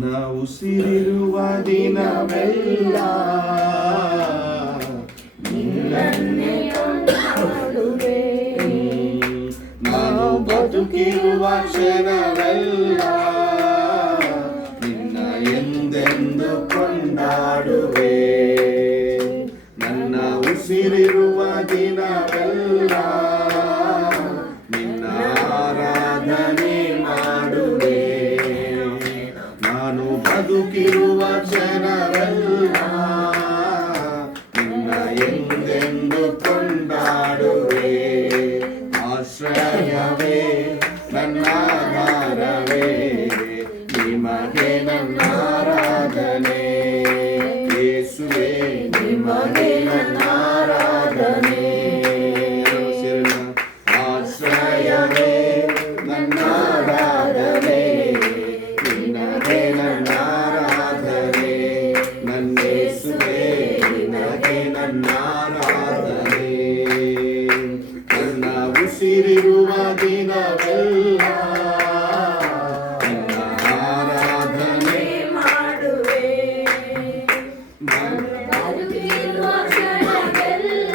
ನನ್ನ ಉಸಿರಿರುವ ದಿನವೆಲ್ಲ ನಿನ್ನನ್ನೇ ಕೊಂಡಾಡುವೆ. ನಾನು ಬದುಕಿರುವ ಕ್ಷಣವೆಲ್ಲ ನಿನ್ನ ಎಂದೆಂದು ಕೊಂಡಾಡುವೆ. ನನ್ನ ಉಸಿರಿರುವ ದಿನವೆಲ್ಲ ನಿನ್ನ ಆರಾಧನೆ ಮಾಡುವೆ. ನಾನು ಬದುಕಿರುವ ಕ್ಷಣವೆಲ್ಲ ನಿನ್ನ ಎಂದೆಂದು ಕೊಂಡಾಡುವೆ. ಆಶ್ರಯವೇ ನನ್ನ ಆಧಾರವೇ, ನಿಮಗೆ ನನ್ನ ಆರಾಧನೆ. ಯೇಸುವೇ ನಿಮಗೆ ನನ್ನ ಆರಾಧನೆ. ಆಶ್ರಯವೇ ನನ್ನ ಆರಾಧನೆ, ನಿನಗೆ ನನ್ನ ಆರಾಧನೆ. ನನ್ನ ಯೇಸುವೇ ನಿನಗೆ ನನ್ನ ಆರಾಧನೆ. ನನ್ನ ಉಸಿರಿರುವ ದಿನವೆಲ್ಲ ನಿನ್ನ ಆರಾಧನೆ ಮಾಡುವೆ. ಬದುಕಿರುವ ಕ್ಷಣವೆಲ್ಲ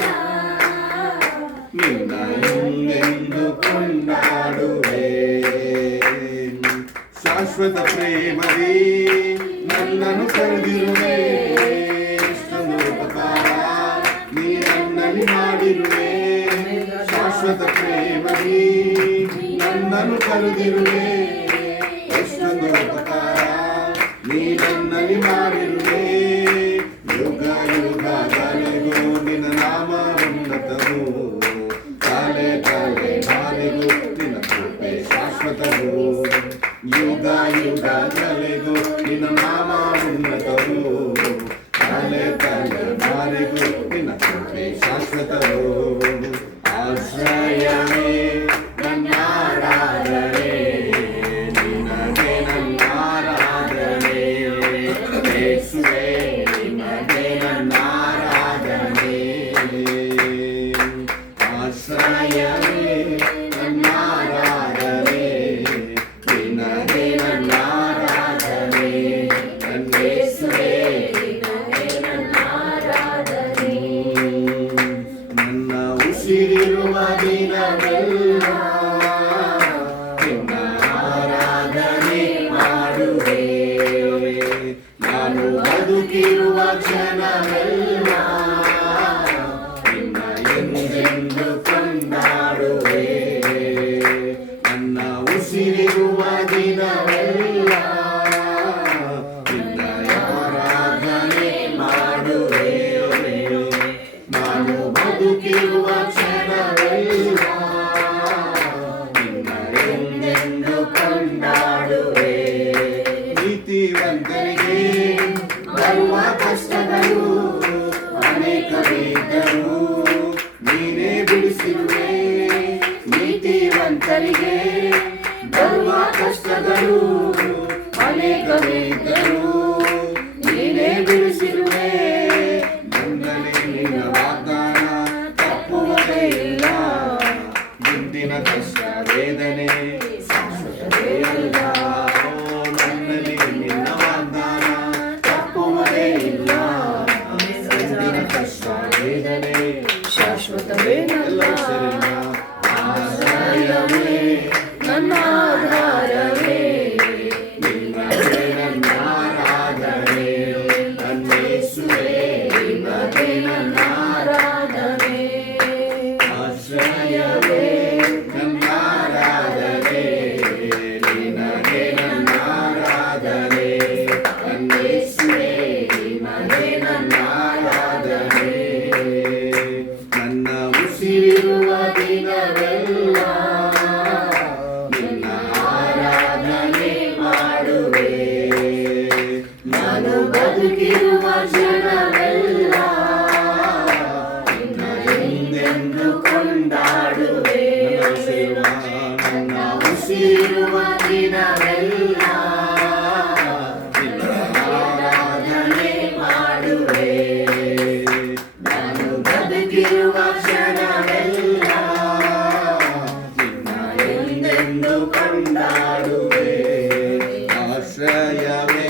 ನಿನ್ನ ಎಂದೆಂದು ಕೊಂಡಾಡುವೆ. ಶಾಶ್ವತ ಪ್ರೇಮದಿ ನನ್ನನ್ನು ಕರೆದಿರುವೆ. ಇಷ್ಟೊಂದು ಉಪಕಾರ ನೀ ನನ್ನಲ್ಲಿ ಮಾಡಿರುವೆ. ಶಾಶ್ವತ ಪ್ರೇಮದಿ ನನ್ನನ್ನು ಕರೆದಿರುವೆ. ಎಷ್ಟೊಂದು ಉಪಕಾರ ನೀ ನನ್ನಲ್ಲಿ ಮಾಡಿರುವೆ. ಯುಗ ಯುಗಗಳಿಗೂ ನಿನ್ನ ನಾಮ ಉನ್ನತವು. ಕಾಲೆ ಕಾಲೆ ಬಾರಿಗೂ ನಿನ್ನ ಕೃಪೆ ಶಾಶ್ವತವು. ಯುಗ ಯುಗಗಳಿಗೂ ನಿನ್ನ ನಾಮ ಉನ್ನತವು. ಕಾಲೆ ಕಾಲೆ ಬಾರಿಗೂ ನಿನ್ನ ಕೃಪೆ ಶಾಶ್ವತವು. ಆಶ್ರಯವೇ ನನ್ನ ಆರಾಧನೆ, ನಿನಗೆ ನನ್ನ ಆರಾಧನೆ. ಯೇಸುವೇ ನಿನಗೆ ನನ್ನ ಆರಾಧನೆ. ಆಶ್ರಯವೇ ನನ್ನ ಆರಾಧನೆ, ನಿನಗೆ ನನ್ನ ಆರಾಧನೆ. ನನ್ನ ಯೇಸುವೇ ನಿನಗೆ ನನ್ನ ಆರಾಧನೆ. ನನ್ನ ಉಸಿರಿರುವ ದಿನವೆಲ್ಲ ನಿನ್ನ ಆರಾಧನೆ ಮಾಡುವೆ. ನಾನು ಬದುಕಿರುವ ಕ್ಷಣವೆಲ್ಲ ನಿನ್ನ ಎಂದೆಂದು ಕೊಂಡಾಡುವೆ. ನನ್ನ ಉಸಿರಿರುವ ದಿನವೆಲ್ಲ ನಿನ್ನ ಆರಾಧನೆ ಮಾಡುವೆ. ನಾನು ಬದುಕಿರುವ ಕ್ಷಣವೆಲ್ಲ ನಿನ್ನ ಎಂದೆಂದು ಕೊಂಡಾಡುವೆ. ನೀತಿವಂತರಿಗೆ ಬರುವ ಕಷ್ಟಗಳು ಅನೇಕವಿದ್ದರೂ ನೀನೇ ಬಿಡಿಸಿರುವೆ. ನೀತಿವಂತರಿಗೆ ಬರುವ ಕಷ್ಟಗಳು ಅನೇಕವಿದ್ದರೂ ನೀನೇ ಬಿಡಿಸಿರುವೆ. ನನ್ನಲ್ಲಿ ನಿನ್ನ ವಾಗ್ದಾನ ತಪ್ಪುವುದೇ ಇಲ್ಲ. ಮುಂದಿನ ಕಷ್ಟ ವೇದನೆ ಶಾಶ್ವತವೇ ಅಲ್ಲ. ನನ್ನಲ್ಲಿ ನಿನ್ನ ವಾಗ್ದಾನ ತಪ್ಪುವುದೇ ಇಲ್ಲ. ಮುಂದಿನ ಕಷ್ಟ ವೇದನೆ ಶಾಶ್ವತವೇ ಎಲ್ಲ ಸರಿಲ್ಲ. ಆಶ್ರಯವೇ ನನ್ನ ಆಧಾರವೇ, ನಿನಗೆ ನನ್ನ ಆರಾಧನೆ. ನನ್ನ ಯೇಸುವೇ ನಿನಗೆ ನನ್ನ ಆರಾಧನೆ. ಆಶ್ರಯವೇ ನನ್ನ ಆರಾಧನೆ, ನಿನಗೆ ನನ್ನ ಆರಾಧನೆ. ನನ್ನ ಯೇಸುವೇ ನಿನಗೆ ನನ್ನ ಆರಾಧನೆ. ನನ್ನ ಉಸಿರಿರುವ ದಿನವೆಲ್ಲ ನಿನ್ನ ಆರಾಧನೆ ಮಾಡುವೆ. ನಾನು ಬದುಕಿರುವ ಕ್ಷಣವೆಲ್ಲ ನಿನ್ನ ಎಂದೆಂದು ಕೊಂಡಾಡುವೆ. ನನ್ನ ಉಸಿರಿರುವ ದಿನವೆಲ್ಲ ನಿನ್ನ ಆರಾಧನೆ ಮಾಡುವೆ. ನಾನು ಬದುಕಿರುವ ಕ್ಷಣವೆಲ್ಲ ನಿನ್ನ ಎಂದೆಂದು ಕೊಂಡಾಡುವೆ. ಆಶ್ರಯವೇ